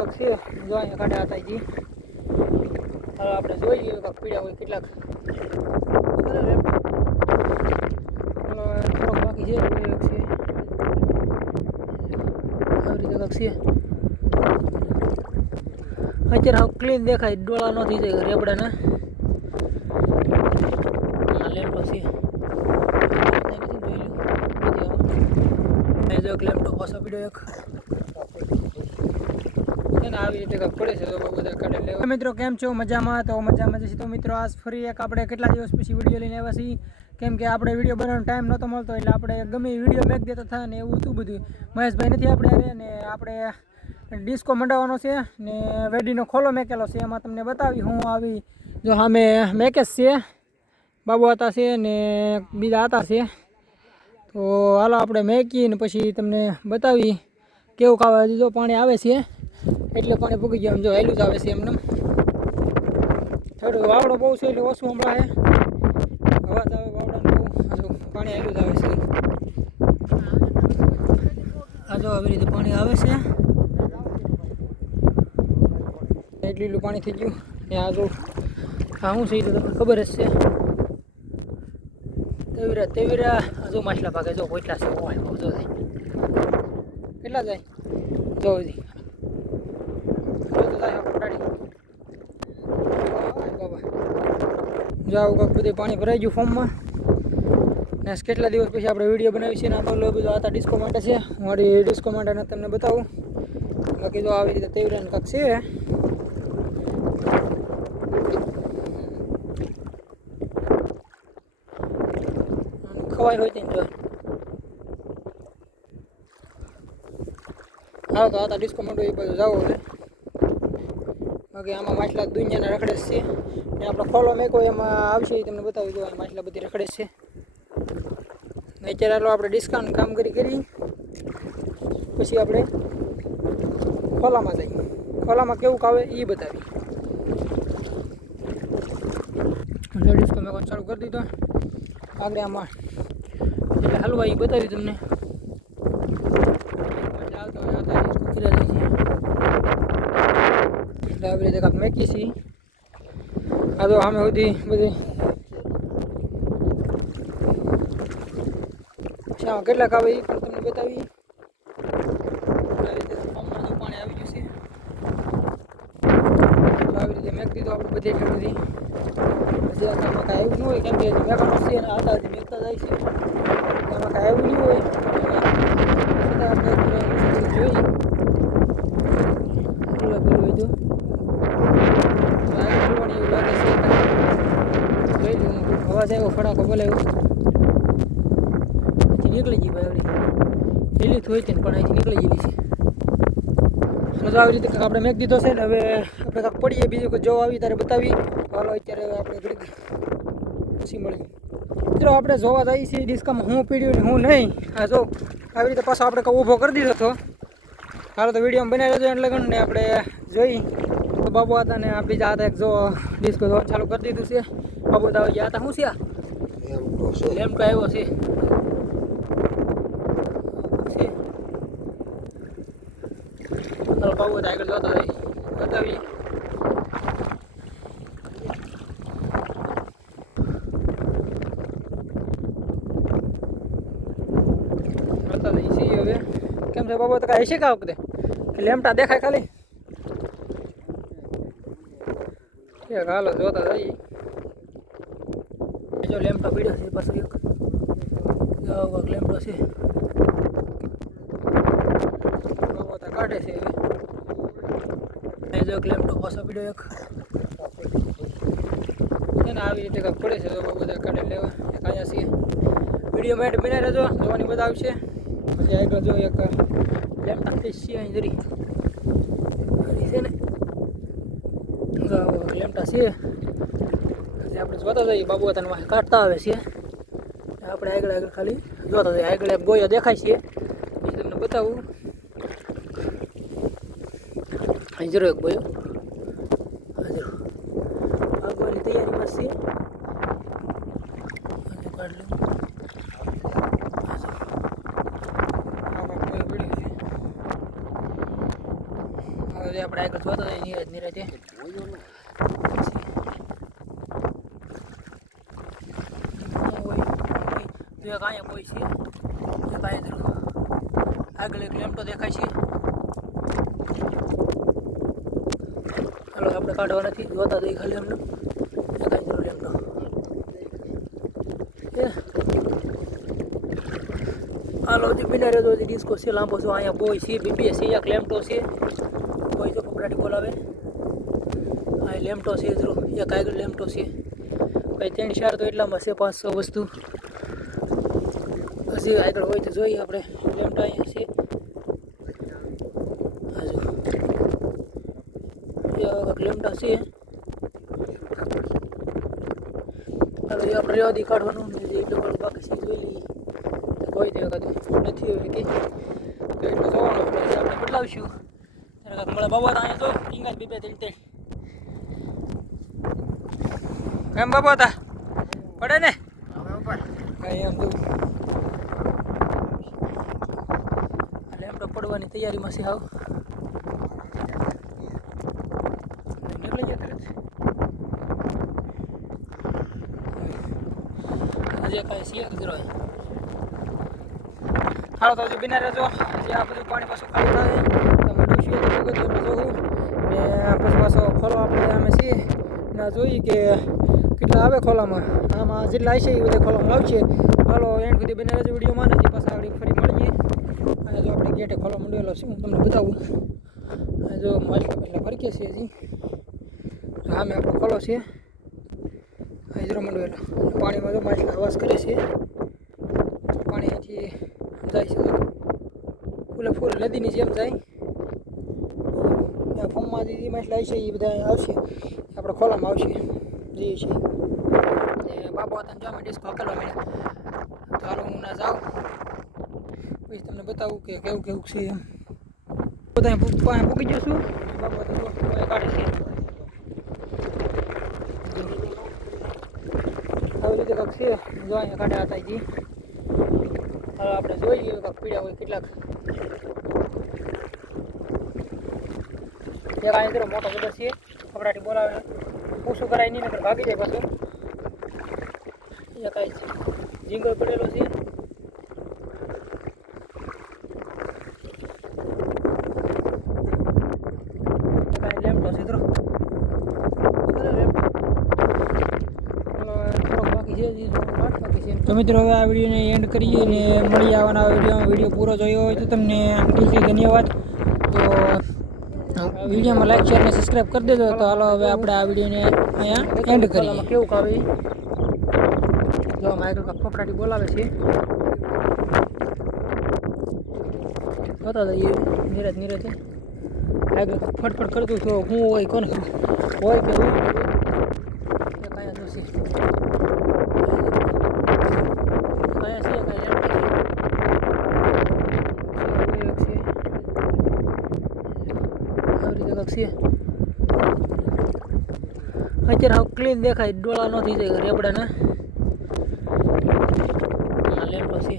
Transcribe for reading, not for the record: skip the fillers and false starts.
કાંક છે જો અહીંયા કાઢ્યા હતા જી. હવે આપણે જોઈએ કાંક પીડ્યા હોય કેટલાક. થોડોક બાકી છે આવી રીતે કાંક છે. અત્યારે હવે ક્લીન દેખાય, ડોળા નથી જાય રેબડાના. લેમ્પો છે જો લેમ્પો પાછો પીડ્યો એક આવી રીતે કાંક પડે છે તો બધા કાઢી લેવા. મિત્રો કેમ છો? મજામાં? તો મજામાં જશે. તો મિત્રો આજ ફરી એક આપણે કેટલા દિવસ પછી વિડીયો લઈને આવ્યા છીએ. કેમ કે આપણે વિડીયો બનાવવાનો ટાઈમ નહોતો મળતો એટલે આપણે ગમે વિડીયો મેક દેતા થાય ને એવું હતું બધું. મહેશભાઈ નથી આપણે અરે ને આપણે ડિસ્કો મંડાવવાનો છે ને વેડીનો ખોલો મેકેલો છે, એમાં તમને બતાવી હું આવી. જો સામે મેકેશ છે, બાબુ હતા છે ને બીજા હતા છે. તો હાલો આપણે મેકીને પછી તમને બતાવી કેવું આવે. જો પાણી આવે છે એટલે પાણી પૂગી ગયું. જો હેલું જ આવે છે એમને. થોડું વાવડો બહુ છે એટલે ઓછું હમણાં છે અવાજ આવે વાવડાનું બહુ. હજુ પાણી હેલું જ આવે છે. આ જો આવી રીતે પાણી આવે છે. એટલું પાણી થઈ ગયું ને આ જો આ શું છે એ તો તમને ખબર જ છે. તેવીરા હજુ માછલા ભાગે જો કેટલા છે. જો જાય કેટલા જાય જો હજી જો આવું કાંક બધું પાણી ભરાઈ ગયું ફોર્મમાં. ને કેટલા દિવસ પછી આપણે વિડીયો બનાવી છે ને આપણે બધું આતા ડિસ્કો માટે છે. મારી ડિસ્કો માટે તમને બતાવું. બાકી જો આવી રીતે તેવીરાને કાંક છે. ખવાય હોય તેને જો હા તો આતા ડિસ્કો માટે એ બધું જવું છે. બાકી આમાં માછલા દુનિયાના રખડે છે ને આપણે ખોલો મેકો એમાં આવશે એ તમને બતાવી દો. માછલા બધી રખડે છે. અત્યારે આપણે ડિસ્કાઉન્ટ કામ કરી પછી આપણે ખોલામાં જઈએ. ખોલામાં કેવું આવે એ બતાવી. ડિસ્કો મેકો ચાલુ કરી દીધો. આગળ આમાં એટલે હલવા એ બતાવી તમને. આવી રીતે કાંક મેકી છીએ. આ તો અમે સુધી બધી આમાં કેટલાક આવે એ પણ તમને બતાવી. આવી રીતે ફોર્મમાં પાણી આવી ગયું છે. આવી રીતે મેક દીધું આપણે બધે ખેડૂતી. હજી આમાં કાંઈ એવું ન હોય કેમ કે મેકાનો છે અને આતા હજી મેકતા જાય છે. એમાં કાંઈ એવું નહીં હોય. આપણે જોઈએ બોલવું તો અવાજ આવ્યો ફટાકો બોલાવ્યો પછી નીકળી ગઈ ભાઈ. આવડી હેલી હોય છે ને પણ અહીંથી નીકળી ગયેલી છે. તો આવી રીતે કાંક આપણે મેક દીધો છે ને હવે આપણે કાંક પડીએ. બીજું કોઈ જો આવી ત્યારે બતાવી. હાલો અત્યારે આપણે ઘડી પછી મળીએ. મિત્રો આપણે જોવા જઈએ છીએ ડિસ્કામાં હું પીડ્યું ને હું નહીં. હા જો આવી રીતે પાછો આપણે કાંઈ ઊભો કરી દીધો હતો. હાલો તો વિડીયોમાં બનાવી દેજો એટલે ગણ ને આપણે જોઈ. બાબુ હતા ને આ બીજા હતા એક જો ડિસ્કો ચાલુ કરી દીધું છે. બાબુ તો ગયા હતા. શું છે લેમ્પો આવ્યો છે. ચાલો બાબુ આગળ જોતા હોય બતાવીએ. કરતા જઈએ છીએ હવે. કેમ છે બાબુ? તો કાંઈ હશે કા વખતે કે લેમ્પટા દેખાય ખાલી? હાલો જોતા જઈએ. જો લેમ્પો પીડ્યો છે પાછો એક. લેમ્પો છે કાઢે છે. જો લેમ્પો પાછો પીડ્યો એક. આવી રીતે કાંક પડે છે તો બધા કાઢી લેવા. એક અહીંયા છીએ. વિડીયો માટે બનાવી રહેજો, જોવાની બધા આવશે. પછી આગળ જો એક લેમ્પા ફિશ છે અહીં જરી છે ને લેમ્પટા છે. આપણે જોતા જઈએ. બાબુ હતા કાઢતા આવે છે. આપણે આગળ ખાલી જોતા જઈએ. આગળ એક ગોયો દેખાય છે એ તમને બતાવું. અહીં જરૂર એક ગોયો હાજર આગળની તૈયારીમાં છે. કાઢ લઉં. જે આપણે આગળ જોતો હોય નીરજે જો કાંઈ કોઈ છે કાંઈ આગળ એક લેમ્પો દેખાય છે. ચાલો આપણે કાઢવા નથી જોતા જઈએ ખાલી અમને દેખાય છે લેમ્પો. હાલો જે બિના રહેતો ડિસ્કો છે લાંબો છો અહીંયા બોય છે બીબી છે એક લેમ્પો છે બોય જો કપડાટી બોલાવે આ લેમ્પો છે જો એક આગળ લેમ્પો છે કંઈ 3-4 તો એટલામાં છે 500 વસ્તુ હજી આગળ હોય તો જોઈએ આપણે લેમ્પો અહીંયા છે. લેમ્પો છે હાલો એ આપણે રેવાદી કાઢવાનું એટલું બાકી છે જોઈ લઈએ કોઈ દે વખત નથી હોય કે તો એટલું જોવાનું આપણે બદલાવશું ત્યારે મળે બાબા અહીંયા તો ટીંગા 2-3 કેમ બાબા હતા પડે ને કઈ એમ તું લેમ્પો પડવાની તૈયારીમાં છે હાવ નીકળી જાય તરત હજી કાંઈ છે કચરો હાલો તો હજી બિના રહેજો જે આ બધું પાણી પાછું ખાલી થાય તમે ડોસીએ તો જોવું ને પછી પાછો ખોલો આપણે અમે છીએ ના જોઈએ કે કેટલા આવે ખોલામાં આમાં જેટલા આવશે એ બધા ખોલામાં આવશે. હાલો એન્ડ સુધી બિના રહેજો વિડીયોમાં નથી પાછા આગળ ફરી મળીએ. અને જો આપણે ગેટે ખોલો મંડેલો છે હું તમને બતાવું જો માછલા પહેલાં ફરકીએ છીએ હજી સામે આપણો ખોલો છે હાજરો મંડવેલો પાણીમાં જો માછલા આવાસ કરે છે પાણી અહીંથી જાય છે ફૂલે ફૂલ નદીની જેમ જાય ત્યાં ફોર્મમાં જે માછલા આવશે એ બધા આવશે આપણે ખોલામાં આવશે જઈએ છીએ ને બાબા હતા જો અમે ડિસ્કો હકેલવા મળ્યા તો હાલો હું ના જાઉં પછી તમને બતાવું કે કેવું કેવું છે એમ બધા પાણી પૂકી જશું બાબા તો કાઢે છે આવી રીતે કંઈક છે જો અહીંયા કાઢ્યા હતા જી હવે આપણે જોઈએ કંઈક પીડ્યા હોય કેટલાક એક અહીં તરફ મોટો બધો છે કપડાટી બોલાવે પૂછું કરાય નહીં નકર ભાગી જાય પાછું એક કાંઈ ઝીંગો પડેલો છે કાંઈ લેમ્પો છે તો મિત્રો હવે આ વિડીયોને એન્ડ કરીએ ને મળી આવવાના વિડીયો પૂરો જોયો હોય તો તમને દિલથી ધન્યવાદ. તો વિડીયોમાં લાઈક શેર અને સબસ્ક્રાઈબ કરી દેજો. તો હાલો હવે આપણે આ વિડીયોને અહીંયા એન્ડ કરીએ. કેવું કાવી જો માઇકલ કપડાટી બોલાવે છે જોતા જઈએ નીરજ આગળ ફટફટ કરતું તો હું હોય કોને હોય કે હું કાંઈ જોશે અત્યારે હવે ક્લીન દેખાય ડોળા નથી જાય રેબડાના લેમ્પો છે.